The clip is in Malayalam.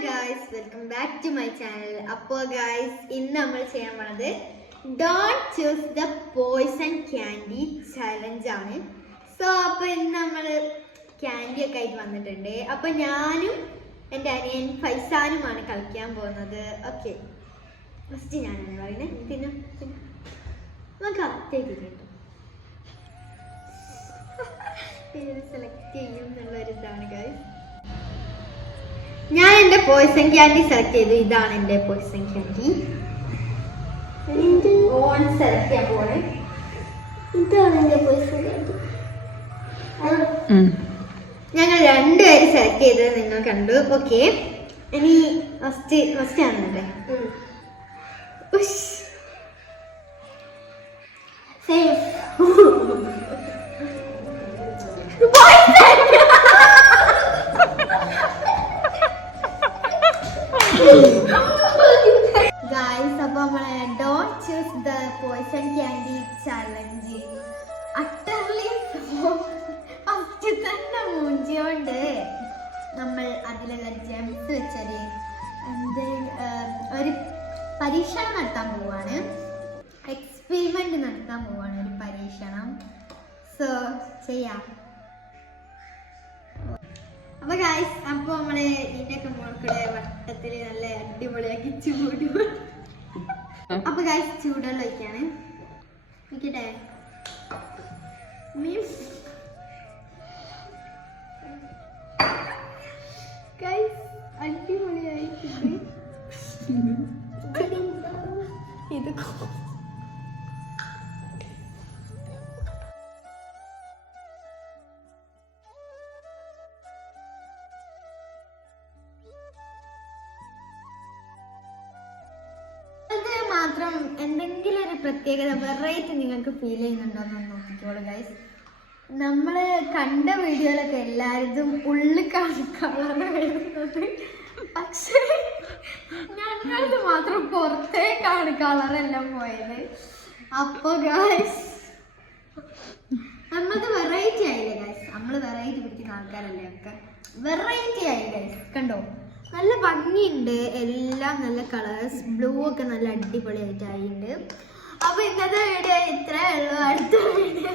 guys, welcome back to my channel. അപ്പോൾ guys, ഇന്ന് നമ്മൾ ചെയ്യാൻ പോണത് Don't choose the poison candy challenge ആണ്. സോ അപ്പോൾ ഇന്ന് നമ്മൾ ക്യാൻഡി ഒക്കെ ആയിട്ട് വന്നിട്ടുണ്ട്. അപ്പോൾ ഞാനും എൻ്റെ അനിയൻ ഫൈസാനുമാണ് കളിക്കാൻ പോകുന്നത്. ഓക്കെ, ഫസ്റ്റ് ഞാനാണ് പറയുന്നത്. പിന്നെ നമുക്ക് അത്തേക്ക് കേട്ടോ സെലക്ട് ചെയ്യും എന്നുള്ളൊരിതാണ് ഗൈസ്. ഞാൻ എൻ്റെ പോയ്സൺ ക്യാൻഡി സെലക്ട് ചെയ്തു. ഇതാണ് എൻ്റെ പോയ്സൺ ക്യാൻഡി. ഓൺ സെലക്ട് ചെയ്യാൻ പോണേ. ഇതാണ് എൻ്റെ പോയ്സൺ ക്യാൻഡി. ഞങ്ങൾ രണ്ടുപേര് സെലക്ട് ചെയ്തത് നിങ്ങൾ കണ്ടു. ഓക്കെ, ഇനി ഫസ്റ്റ് ആണല്ലേ. ഗൈസ്, അപ്പോൾ നമ്മളെ don't choose the poison candy challenge utterly first തന്നെ മൂഞ്ചിയോണ്ട് നമ്മൾ അതിലുള്ള ജംസ് വെച്ചൊരു ഒരു പരീക്ഷണം നടത്താൻ പോവാണ്. എക്സ്പെരിമെന്റ് നടത്താൻ പോവാണ്, ഒരു പരീക്ഷണം. സോ ചെയ്യാം. അപ്പൊ ഗൈസ്, അപ്പൊ നമ്മള് ഇതിന്റെയൊക്കെ മുകളിൽ വട്ടത്തില് നല്ല അടിപൊളിയാക്കി ചൂട്. അപ്പൊ ഗൈസ്, ചൂടുവെള്ളം ഒഴിക്കാണ്. നോക്കട്ടെ, ഗൈസ് അടിപൊളിയായിട്ടുണ്ട്. ഇത് മാത്രം എന്തെങ്കിലും ഒരു പ്രത്യേകത വെറൈറ്റി നിങ്ങൾക്ക് ഫീൽ ചെയ്യുന്നുണ്ടോ എന്ന് നോക്കിക്കോളൂ ഗൈസ്. നമ്മൾ കണ്ട വീഡിയോയിലൊക്കെ എല്ലാവരും ഉള്ളിൽ കളർ വരുന്നത്, പക്ഷേ ഞങ്ങളത് മാത്രം പുറത്തേക്കാണ് കളറെല്ലാം പോയത്. അപ്പോൾ ഗൈസ്, നമ്മളത് വെറൈറ്റി ആയില്ലേ ഗൈസ്? നമ്മൾ വെറൈറ്റി പിടിക്കുന്ന ആൾക്കാരല്ലേ ഒക്കെ. വെറൈറ്റി ആയി ഗൈസ്, കണ്ടോ? നല്ല ഭംഗിയുണ്ട്, എല്ലാം നല്ല കളേഴ്സ്. ബ്ലൂ ഒക്കെ നല്ല അടിപൊളിയായിട്ടായിട്ടുണ്ട്. അപ്പോൾ ഇന്നത്തെ വീഡിയോ ഇത്രയേ ഉള്ളൂ. അടുത്ത വീഡിയോ